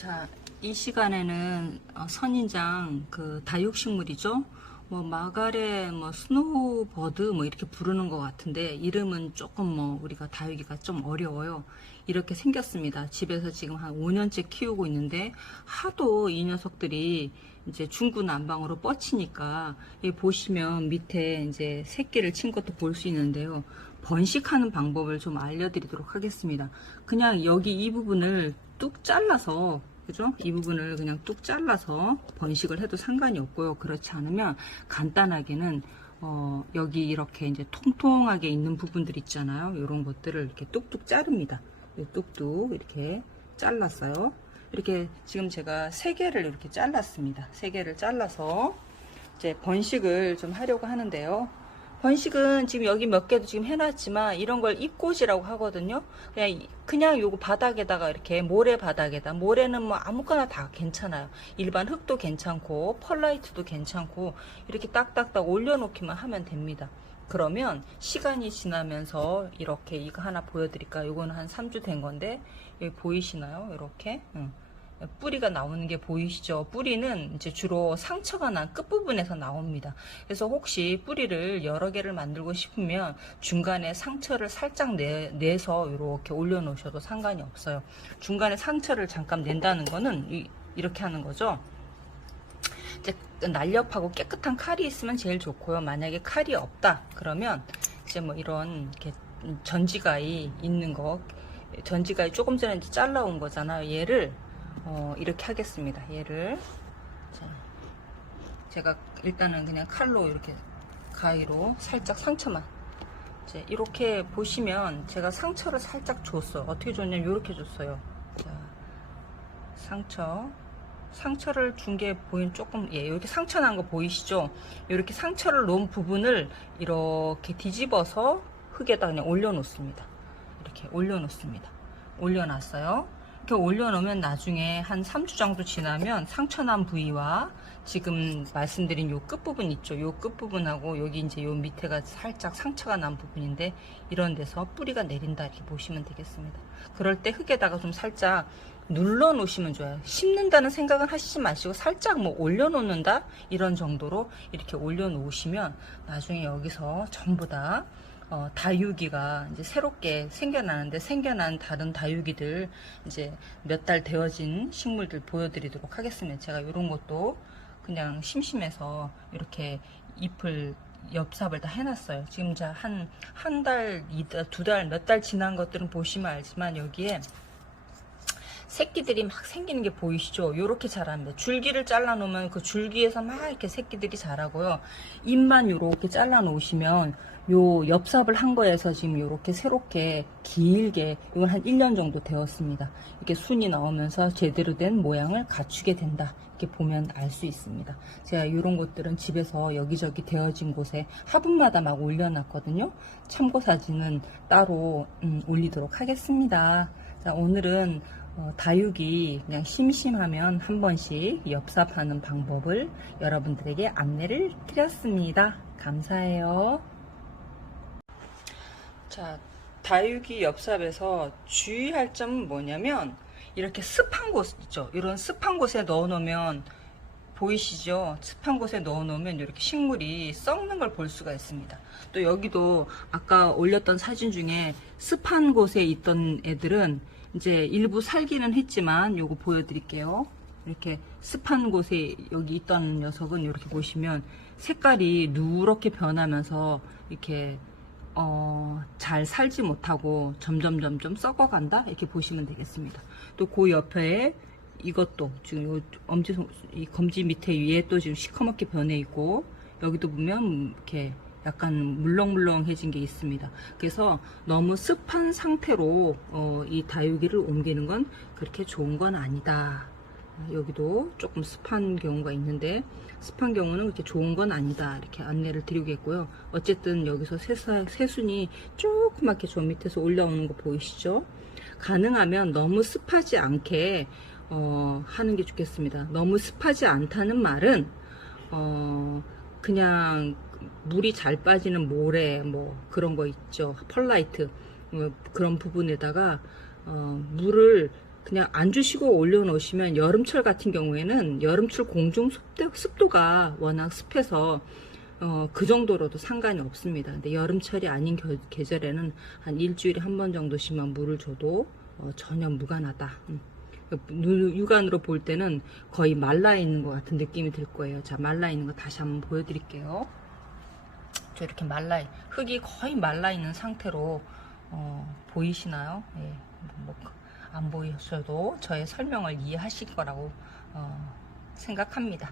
자, 이 시간에는 어, 선인장 그 다육식물이죠. 뭐 마가레, 뭐 스노우버드 뭐 이렇게 부르는 것 같은데 이름은 조금 뭐 우리가 다육이가 좀 어려워요. 이렇게 생겼습니다. 집에서 지금 한 5년째 키우고 있는데 하도 이 녀석들이 이제 중구난방으로 뻗치니까 이 보시면 밑에 이제 새끼를 친 것도 볼 수 있는데요. 번식하는 방법을 좀 알려드리도록 하겠습니다. 그냥 여기 이 부분을 뚝 잘라서 그죠? 이 부분을 그냥 뚝 잘라서 번식을 해도 상관이 없고요. 그렇지 않으면 간단하게는 어, 여기 이렇게 이제 통통하게 있는 부분들 있잖아요. 이런 것들을 이렇게 뚝뚝 자릅니다. 이 뚝뚝 이렇게 잘랐어요. 이렇게 지금 제가 세 개를 이렇게 잘랐습니다. 세 개를 잘라서 이제 번식을 좀 하려고 하는데요. 번식은 지금 여기 몇 개도 지금 해놨지만 이런 걸 잎꽃이라고 하거든요. 그냥 이- 그냥 요거 바닥에다가 이렇게 모래 바닥에다 모래는 뭐 아무거나 다 괜찮아요. 일반 흙도 괜찮고 펄라이트도 괜찮고 이렇게 딱딱딱 올려놓기만 하면 됩니다. 그러면 시간이 지나면서 이렇게 이거 하나 보여드릴까? 요거는 한 3주 된 건데 여기 보이시나요? 이렇게 응. 뿌리가 나오는 게 보이시죠? 뿌리는 이제 주로 상처가 난 끝부분에서 나옵니다. 그래서 혹시 뿌리를 여러 개를 만들고 싶으면 중간에 상처를 살짝 내, 내서 이렇게 올려놓으셔도 상관이 없어요. 중간에 상처를 잠깐 낸다는 거는 이, 이렇게 하는 거죠. 이제 날렵하고 깨끗한 칼이 있으면 제일 좋고요. 만약에 칼이 없다 그러면 이제 뭐 이런 이렇게 전지가이 있는 거 전지가이 조금 전에 잘라온 거잖아요. 얘를 어, 이렇게 하겠습니다. 얘를 자, 제가 일단은 그냥 칼로 이렇게 가위로 살짝 상처만 이제 이렇게 보시면 제가 상처를 살짝 줬어요. 어떻게 줬냐면 이렇게 줬어요. 자, 상처 상처를 준 게 보인 조금 예 이렇게 상처 난 거 보이시죠? 이렇게 상처를 놓은 부분을 이렇게 뒤집어서 흙에다 그냥 올려놓습니다. 이렇게 올려놓습니다. 올려놨어요. 이렇게 올려놓으면 나중에 한 3주 정도 지나면 상처 난 부위와 지금 말씀드린 요 끝부분 있죠. 요 끝부분하고 여기 이제 요 밑에가 살짝 상처가 난 부분인데 이런 데서 뿌리가 내린다 이렇게 보시면 되겠습니다. 그럴 때 흙에다가 좀 살짝 눌러 놓으시면 좋아요. 심는다는 생각은 하시지 마시고 살짝 뭐 올려 놓는다 이런 정도로 이렇게 올려 놓으시면 나중에 여기서 전부 다 어, 다육이가 이제 새롭게 생겨나는데 생겨난 다른 다육이들 이제 몇 달 되어진 식물들 보여드리도록 하겠습니다. 제가 이런 것도 그냥 심심해서 이렇게 잎을 엽삽을 다 해놨어요. 지금 한한 달, 두 달, 몇 달 지난 것들은 보시면 알지만 여기에 새끼들이 막 생기는 게 보이시죠? 요렇게 자랍니다. 줄기를 잘라 놓으면 그 줄기에서 막 이렇게 새끼들이 자라고요. 잎만 요렇게 잘라 놓으시면 요 엽삽을 한 거에서 지금 요렇게 새롭게 길게 이건 한 1년 정도 되었습니다. 이렇게 순이 나오면서 제대로 된 모양을 갖추게 된다. 이렇게 보면 알 수 있습니다. 제가 이런 것들은 집에서 여기저기 되어진 곳에 화분마다 막 올려놨거든요. 참고 사진은 따로 음, 올리도록 하겠습니다. 자, 오늘은 어, 다육이 그냥 심심하면 한 번씩 엽삽하는 방법을 여러분들에게 안내를 드렸습니다. 감사해요. 자, 다육이 엽삽에서 주의할 점은 뭐냐면 이렇게 습한 곳 있죠. 이런 습한 곳에 넣어 놓으면 보이시죠? 습한 곳에 넣어 놓으면 이렇게 식물이 썩는 걸 볼 수가 있습니다. 또 여기도 아까 올렸던 사진 중에 습한 곳에 있던 애들은 이제 일부 살기는 했지만 요거 보여드릴게요. 이렇게 습한 곳에 여기 있던 녀석은 이렇게 보시면 색깔이 누렇게 변하면서 이렇게 어, 잘 살지 못하고 점점 점점 썩어간다 이렇게 보시면 되겠습니다. 또 그 옆에 이것도 지금 요 엄지 손- 이 검지 밑에 위에 또 지금 시커멓게 변해 있고 여기도 보면 이렇게 약간 물렁물렁해진 게 있습니다. 그래서 너무 습한 상태로 어, 이 다육이를 옮기는 건 그렇게 좋은 건 아니다. 여기도 조금 습한 경우가 있는데 습한 경우는 그렇게 좋은 건 아니다 이렇게 안내를 드리겠고요 어쨌든 여기서 새사, 새순이 조그맣게 저 밑에서 올라오는 거 보이시죠 가능하면 너무 습하지 않게 어, 하는 게 좋겠습니다 너무 습하지 않다는 말은 어, 그냥 물이 잘 빠지는 모래 뭐 그런 거 있죠 펄라이트 뭐 그런 부분에다가 어, 물을 그냥 안 주시고 올려놓으시면 여름철 같은 경우에는 여름철 공중 습도, 습도 가 워낙 습해서 어, 그 정도로도 상관이 없습니다. 근데 여름철이 아닌 겨- 계절에는 한 일주일에 한 번 정도씩만 물을 줘도 어, 전혀 무관하다. 음. 눈- 육안으로 볼 때는 거의 말라 있는 것 같은 느낌이 들 거예요. 자, 말라 있는 거 다시 한번 보여드릴게요. 저 이렇게 말라, 흙이 거의 말라 있는 상태로 어, 보이시나요? 예, 뭐, 안 보이셔도 저의 설명을 이해하실 거라고 어, 생각합니다.